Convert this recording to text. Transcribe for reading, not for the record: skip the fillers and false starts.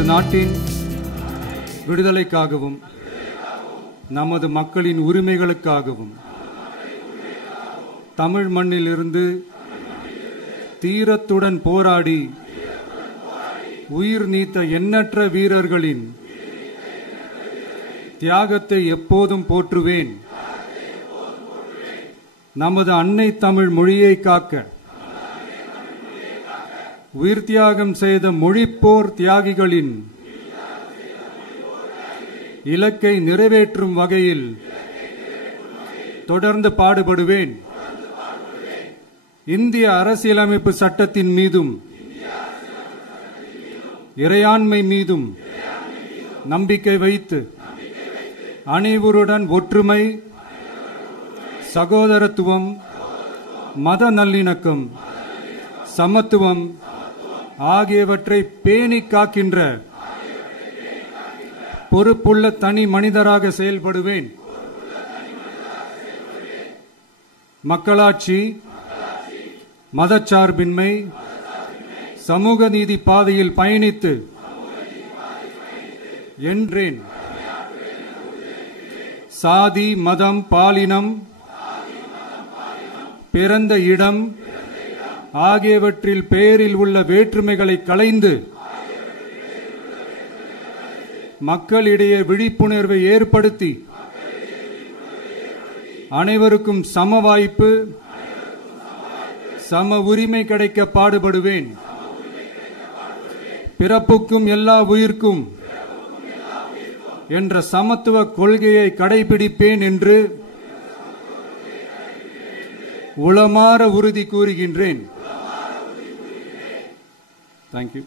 நமது நாட்டின் விடுதலைக்காகவும் நமது மக்களின் உரிமைகளுக்காகவும் தமிழ் மண்ணிலிருந்து தீரத்துடன் போராடி உயிர் நீத்த எண்ணற்ற வீரர்களின் தியாகத்தை எப்போதும் போற்றுவேன். நமது அன்னை தமிழ் மொழியை காக்க உயிர் தியாகம் செய்த மொழிப்போர் தியாகிகளின் இலக்கை நிறைவேற்றும் வகையில் தொடர்ந்து பாடுபடுவேன். இந்திய அரசியலமைப்பு சட்டத்தின் மீதும் இறையாண்மை மீதும் நம்பிக்கை வைத்து அனைவருடன் ஒற்றுமை, சகோதரத்துவம், மத நல்லிணக்கம், சமத்துவம் ஆகியவற்றை பேணி காக்கின்ற பொறுப்புள்ள தனி மனிதராக செயல்படுவேன். மக்களாட்சி, மதச்சார்பின்மை, சமூக நீதி பாதையில் பயணித்து என்றேன். சாதி, மதம், பாலினம், பிறந்த இடம் ஆகியவற்றில் பெயரில் உள்ள வேற்றுமைகளை களைந்து மக்களிடையே விழிப்புணர்வை ஏற்படுத்தி அனைவருக்கும் சம வாய்ப்பு, சம உரிமை கிடைக்க பாடுபடுவேன். பிறப்புக்கும் எல்லா உயிர்க்கும் என்ற சமத்துவ கொள்கையை கடைபிடிப்பேன் என்று உளமாற உறுதி கூறுகின்றேன். தேங்க்யூ.